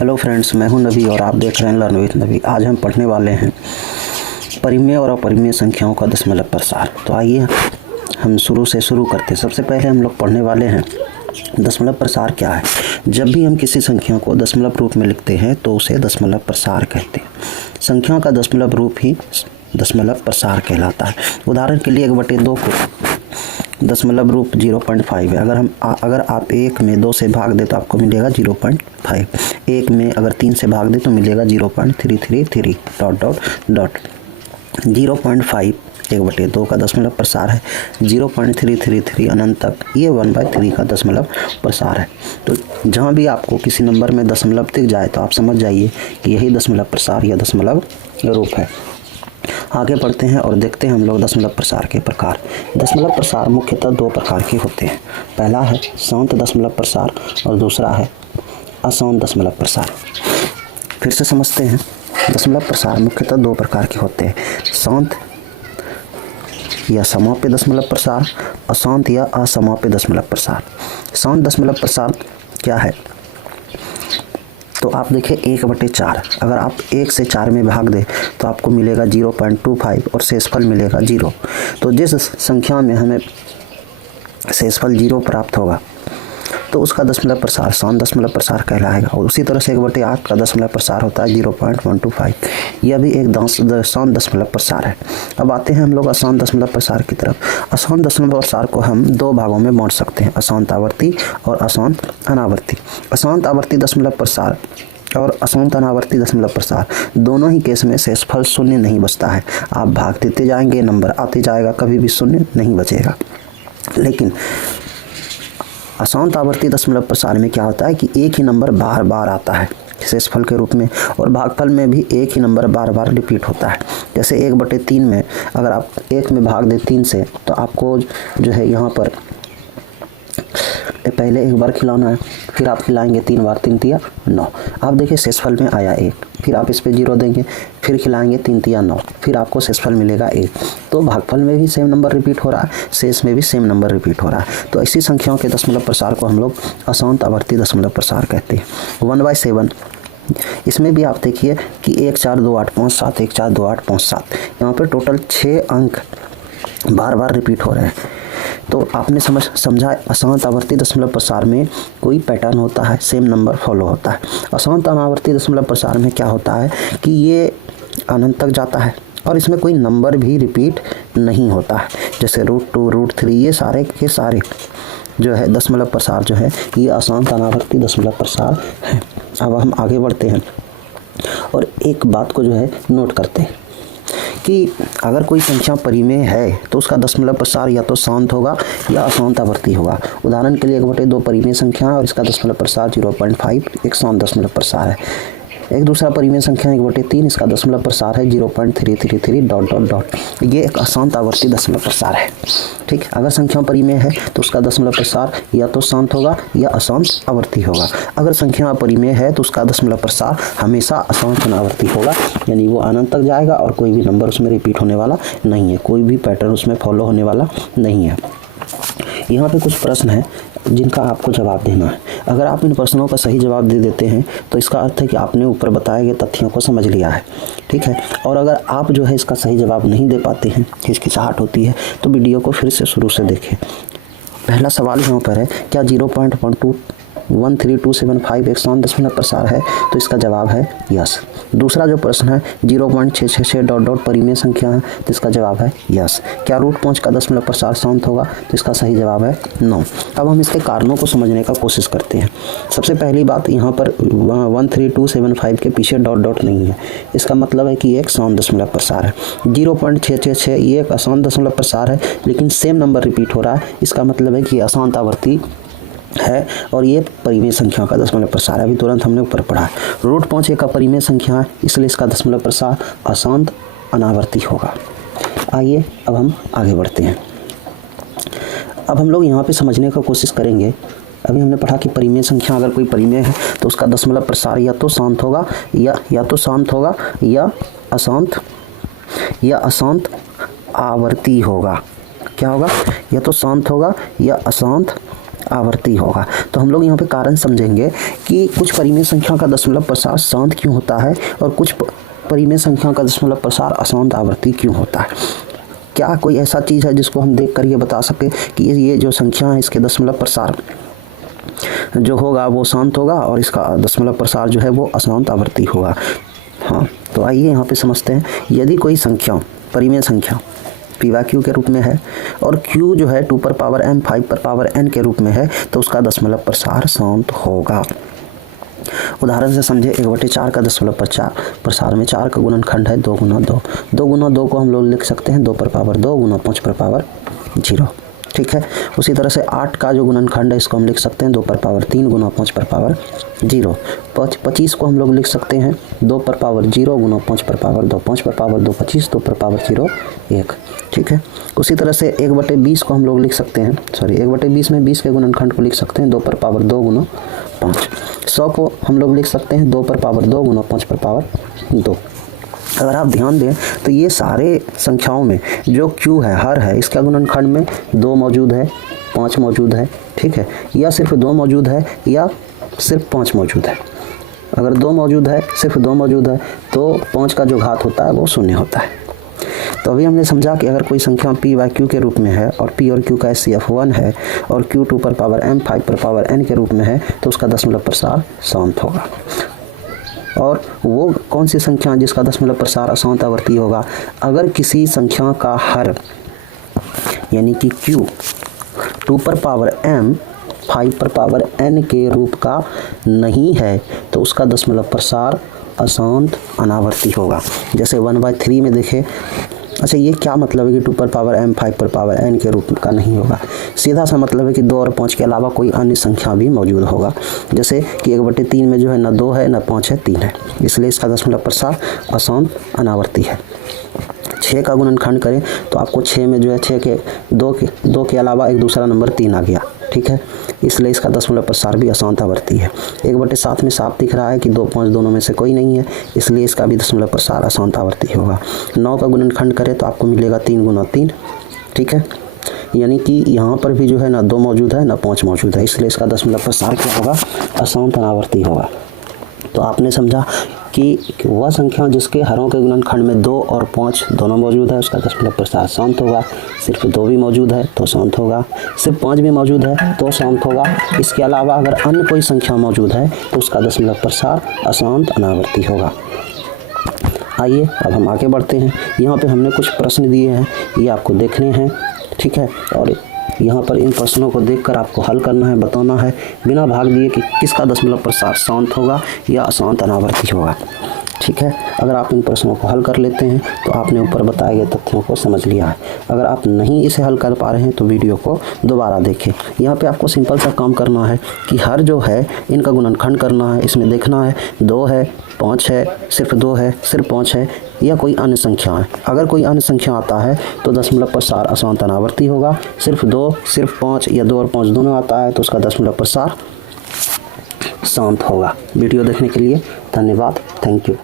Hello friends, मैं हूं नबी और आप देख रहे हैं लर्न विद नबी। आज हम पढ़ने वाले हैं परिमेय और अपरिमेय संख्याओं का दशमलव प्रसार। तो आइए हम शुरू करते हैं। सबसे पहले हम लोग पढ़ने वाले हैं दशमलव प्रसार क्या है। जब भी हम किसी संख्या को दशमलव रूप में लिखते हैं तो उसे दशमलव प्रसार कहते हैं। संख्या का दशमलव रूप ही दशमलव प्रसार कहलाता है। उदाहरण के लिए 1/2 को दशमलव रूप 0.5 है। अगर आप 1 में 2 से भाग दे तो आपको मिलेगा 0.5। 1 में अगर 3 से भाग दे तो मिलेगा 0.333 ... 0.5 1/2 का दशमलव प्रसार है। 0.333 अनंत तक ये 1/3 का दशमलव प्रसार है। तो जहाँ भी आपको किसी नंबर में दशमलव दिख जाए तो आप समझ जाइए कि यही दशमलव प्रसार या दशमलव रूप है। आगे बढ़ते हैं और देखते हैं हम लोग दशमलव प्रसार के प्रकार। दशमलव प्रसार मुख्यतः 2 प्रकार के होते हैं। पहला है शांत दशमलव प्रसार और दूसरा है अशांत दशमलव प्रसार। फिर से समझते हैं। दशमलव प्रसार मुख्यतः 2 प्रकार के होते हैं, शांत या समाप्य दशमलव प्रसार, अशांत या असमाप्य दशमलव प्रसार। शांत दशमलव प्रसार क्या है? तो आप देखिए 1/4 अगर आप 1 से 4 में भाग दें तो आपको मिलेगा 0.25 और शेषफल मिलेगा 0। तो जिस संख्या में हमें शेषफल 0 प्राप्त होगा तो उसका दशमलव प्रसार शांत दशमलव प्रसार कहलाएगा। और उसी तरह से 1/8 का दशमलव प्रसार होता है 0.125। यह भी एक शांत दशमलव प्रसार है। अब आते हैं हम लोग अशांत दशमलव प्रसार की तरफ। अशांत दशमलव प्रसार को हम 2 भागों में बांट सकते हैं, अशांत आवर्ती और अशांत अनावर्ती। अशांत आवर्ती दशमलव प्रसार और अशांत अनावर्ती दशमलव प्रसार दोनों ही केस में शेषफल 0 नहीं बचता है। आप भाग देते जाएंगे, नंबर आते जाएगा, कभी भी 0 नहीं बचेगा। लेकिन अशांत आवर्ती दशमलव प्रसार में क्या होता है कि एक ही नंबर बार बार आता है शेषफल के रूप में, और भागफल में भी एक ही नंबर बार बार रिपीट होता है। जैसे 1/3 में अगर आप 1 में भाग दें 3 से तो आपको जो है यहाँ पर पहले 1 बार खिलाना है, फिर आप खिलाएंगे 3 बार, 3 तिया 9। आप देखिए शेषफल में आया 1, फिर आप इस पे 0 देंगे, फिर खिलाएंगे 3 तिया 9, फिर आपको शेषफल मिलेगा 1। तो भागफल में भी सेम नंबर रिपीट हो रहा है, शेष में भी सेम नंबर रिपीट हो रहा है। तो ऐसी संख्याओं के दशमलव प्रसार को हम लोग अशांत आवर्ती दशमलव प्रसार कहते हैं। 1/7 इसमें भी आप देखिए कि 1 4 2 8 5 7 1 4 2 8 5 7 यहाँ पर टोटल 6 अंक बार बार रिपीट हो रहे हैं। तो आपने समझा अशांत आवर्ती दशमलव प्रसार में कोई पैटर्न होता है, सेम नंबर फॉलो होता है। अशांत अनावर्ती दशमलव प्रसार में क्या होता है कि ये अनंत तक जाता है और इसमें कोई नंबर भी रिपीट नहीं होता है। जैसे √2 √3 ये सारे के सारे जो है दशमलव प्रसार जो है ये अशांत अनावर्ती दशमलव प्रसार है। अब हम आगे बढ़ते हैं और एक बात को जो है नोट करते हैं कि अगर कोई संख्या परिमेय है तो उसका दशमलव प्रसार या तो शांत होगा या अशांत आवर्ती होगा। उदाहरण के लिए 1/2 परिमेय संख्या है और इसका दशमलव प्रसार 0.5 एक शांत दशमलव प्रसार है। एक दूसरा परिमेय संख्या 1/3 इसका दशमलव प्रसार है 0.333 ... ये एक अशांत आवर्ती दशमलव प्रसार है। ठीक, अगर संख्या परिमेय है तो उसका दशमलव प्रसार या तो शांत होगा या अशांत आवर्ती होगा। अगर संख्या अपरिमेय है तो उसका दशमलव प्रसार हमेशा अशांत अनावर्ती होगा, यानी वो अनंत तक जाएगा और कोई भी नंबर उसमें रिपीट होने वाला नहीं है, कोई भी पैटर्न उसमें फॉलो होने वाला नहीं है। यहाँ पे कुछ प्रश्न हैं जिनका आपको जवाब देना है। अगर आप इन प्रश्नों का सही जवाब दे देते हैं तो इसका अर्थ है कि आपने ऊपर बताए गए तथ्यों को समझ लिया है। ठीक है, और अगर आप जो है इसका सही जवाब नहीं दे पाते हैं, हिचकिचाहट होती है, तो वीडियो को फिर से शुरू से देखें। पहला सवाल यहाँ पर है, क्या 0.13275 एक शांत दशमलव प्रसार है? तो इसका जवाब है यस। दूसरा जो प्रश्न है 0.666 ... परिमेय संख्या है, तो इसका जवाब है यस। क्या √5 का दशमलव प्रसार शांत होगा? तो इसका सही जवाब है नो। अब हम इसके कारणों को समझने का कोशिश करते हैं। सबसे पहली बात, यहाँ पर 13275 के पीछे ... नहीं है, इसका मतलब है कि एक शांत दशमलव प्रसार है। 0.666 ये एक अशांत दशमलव प्रसार है लेकिन सेम नंबर रिपीट हो रहा है, इसका मतलब है कि अशांत आवर्ती है और ये परिमेय संख्या का दशमलव प्रसार है। अभी तुरंत हमने ऊपर पढ़ा है। √5 एक अपरिमेय संख्या है, इसलिए इसका दशमलव प्रसार अशांत अनावर्ती होगा। आइए अब हम आगे बढ़ते हैं। अब हम लोग यहाँ पे समझने का कोशिश करेंगे। अभी हमने पढ़ा कि परिमेय संख्या अगर कोई परिमेय है तो उसका दशमलव प्रसार या तो शांत होगा या अशांत आवर्ती होगा। क्या होगा? या तो शांत होगा या अशांत आवर्ती होगा। तो हम लोग यहाँ पे कारण समझेंगे कि कुछ परिमेय संख्या का दशमलव प्रसार शांत क्यों होता है और कुछ परिमेय संख्या का दशमलव प्रसार अशांत आवर्ती क्यों होता है। क्या कोई ऐसा चीज़ है जिसको हम देख कर ये बता सके कि ये जो संख्या है इसके दशमलव प्रसार जो होगा वो शांत होगा और इसका दशमलव प्रसार जो है वो अशांत आवर्ती होगा। हाँ, तो आइए यहाँ पे समझते हैं। यदि कोई संख्या परिमेय संख्या p/q के रूप में है और q जो है 2m 5n के रूप में है तो उसका दशमलव प्रसार शांत होगा। उदाहरण से समझे 1/4 का दशमलव प्रसार में 4 का गुणनखंड है 2 × 2। 2 × 2 को हम लोग लिख सकते हैं 2 पर पावर 2 × 5 पर पावर 0। ठीक है। उसी तरह से 8 का जो गुणनखंड है इसको हम लिख सकते हैं 2 पर पावर 3 × 5 पर पावर 0। 25 को हम लोग लिख सकते हैं 2 पर पावर 0 × 5 पर पावर 2। 5 पर पावर 2 25, 2 पर पावर 0 1। ठीक है। उसी तरह से 1/20 को हम लोग लिख सकते हैं 1/20 में 20 के गुणनखंड को लिख सकते हैं 2 पर पावर 2 × 5। 100 को हम लोग लिख सकते हैं 2 पर पावर 2 × 5 पर पावर 2। अगर आप ध्यान दें तो ये सारे संख्याओं में जो q है हर है इसका गुणनखंड में 2 मौजूद है 5 मौजूद है। ठीक है। या सिर्फ 2 मौजूद है या सिर्फ 5 मौजूद है। अगर 2 मौजूद है सिर्फ 2 मौजूद है तो 5 का जो घात होता है वो 0 होता है। तो अभी हमने समझा कि अगर कोई संख्या p/q के रूप में है और p और q का HCF 1 है और q 2 पर पावर m 5 पर पावर n के रूप में है तो उसका दशमलव प्रसार शांत होगा। और वो कौन सी संख्या जिसका दशमलव प्रसार अशांत आवर्ती होगा, अगर किसी संख्या का हर यानी कि q 2 पर पावर m 5 पर पावर n के रूप का नहीं है तो उसका दशमलव प्रसार अशांत अनावर्ती होगा। जैसे 1/3 में देखें। अच्छा, ये क्या मतलब है कि 2 पर पावर m 5 पर पावर n के रूप का नहीं होगा। सीधा सा मतलब है कि 2 और 5 के अलावा कोई अन्य संख्या भी मौजूद होगा। जैसे कि 1/3 में जो है ना 2 है ना 5 है 3 है, इसलिए इसका दशमलव प्रसार अशांत अनावर्ती है। 6 का गुणनखंड करें तो आपको 6 में जो है 6 के 2 के अलावा एक दूसरा नंबर 3 आ गया। ठीक है। इसलिए इसका दशमलव प्रसार भी अशांत आवर्ती है। 1/7 में साफ दिख रहा है कि 2 5 दोनों में से कोई नहीं है, इसलिए इसका भी दशमलव प्रसार अशांत आवर्ती होगा। 9 का गुणनखंड करें तो आपको मिलेगा 3 × 3। ठीक है। यानी कि यहाँ पर भी जो है ना 2 मौजूद है ना 5 मौजूद है, इसलिए इसका दशमलव प्रसार क्या होगा, अशांत अनावर्ती होगा। तो आपने समझा कि वह संख्या जिसके हरों के गुणनखंड में 2 और 5 दोनों मौजूद है उसका दशमलव प्रसार शांत होगा। सिर्फ 2 भी मौजूद है तो शांत होगा। सिर्फ 5 भी मौजूद है तो शांत होगा। इसके अलावा अगर अन्य कोई संख्या मौजूद है तो उसका दशमलव प्रसार अशांत अनावर्ती होगा। आइए अब हम आगे बढ़ते हैं। यहाँ पे हमने कुछ प्रश्न दिए हैं, ये आपको देखने हैं। ठीक है। और यहाँ पर इन प्रश्नों को देखकर आपको हल करना है, बताना है बिना भाग दिए कि किसका दशमलव प्रसार शांत होगा या अशांत अनावर्ती होगा। ठीक है। अगर आप इन प्रश्नों को हल कर लेते हैं तो आपने ऊपर बताए गए तथ्यों को समझ लिया है। अगर आप नहीं इसे हल कर पा रहे हैं तो वीडियो को दोबारा देखें। यहाँ पे आपको सिंपल सा काम करना है कि हर जो है इनका गुणनखंड करना है। इसमें देखना है 2 है 5 है, सिर्फ 2 है, सिर्फ 5 है या कोई अन्य संख्या है। अगर कोई अन्य संख्या आता है तो दशमलव प्रसार अशांत अनावर्ती होगा। सिर्फ 2, सिर्फ 5 या 2 और 5 दोनों आता है तो उसका दशमलव प्रसार शांत होगा। वीडियो देखने के लिए धन्यवाद। Thank you.